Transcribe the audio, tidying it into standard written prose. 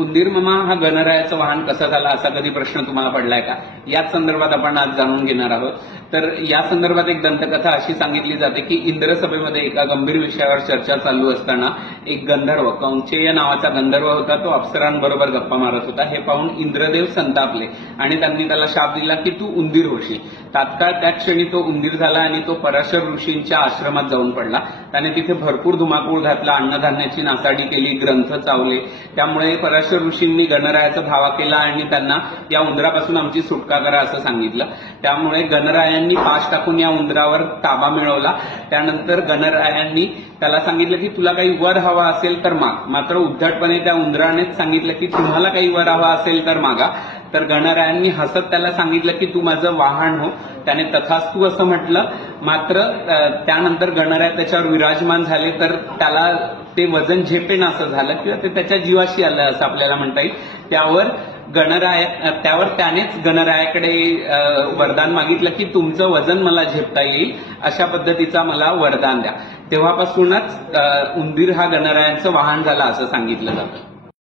उंदीर मामा हा गणरायाचं वाहन कसं झालं असा कधी प्रश्न तुम्हाला पडलाय का? याच संदर्भात आपण आज जाणून घेणार आहोत. तर या संदर्भात एक दंतकथा अशी सांगितली जाते की इंद्रसभेमध्ये एका गंभीर विषयावर चर्चा चालू असताना एक गंधर्व, कौंचेय नावाचा गंधर्व होता, तो अप्सरांबरोबर गप्पा मारत होता. हे पाहून इंद्रदेव संतापले आणि त्यांनी त्याला शाप दिला की तू उंदीर होशील. तात्काळ त्या क्षणी तो उंदीर झाला आणि तो पराशर ऋषींच्या आश्रमात जाऊन पडला. त्याने तिथे भरपूर धुमाकूळ घातला, अन्नधान्याची नासाडी केली, ग्रंथ चावले. त्यामुळे पराशर ऋषींनी गणरायाचा धावा केला आणि त्यांना या उंदरापासून आमची सुटका करा असं सांगितलं. त्यामुळे गणरायांनी पाश टाकून या उंदरावर ताबा मिळवला. त्यानंतर गणरायांनी त्याला सांगितलं की तुला काही वर हवा असेल तर माग. मात्र उद्धटपणे त्या उंदरानेच सांगितलं की तुम्हाला काही वर हवा असेल तर मागा. तर गणरायांनी हसत त्याला सांगितलं की तू माझं वाहन हो. त्याने तथास्तु असं म्हटलं. मात्र त्यानंतर गणराय त्याच्यावर विराजमान झाले तर त्याला ते वजन झेपेन असं झालं किंवा ते त्याच्या जीवाशी आलं असं आपल्याला म्हणता येईल. त्यावर त्यानेच गणरायाकडे वरदान मागितलं की तुमचं वजन मला झेपता येईल अशा पद्धतीचा मला वरदान द्या. तेव्हापासूनच उंदीर हा गणरायांचं वाहन झाला असं सांगितलं जातं.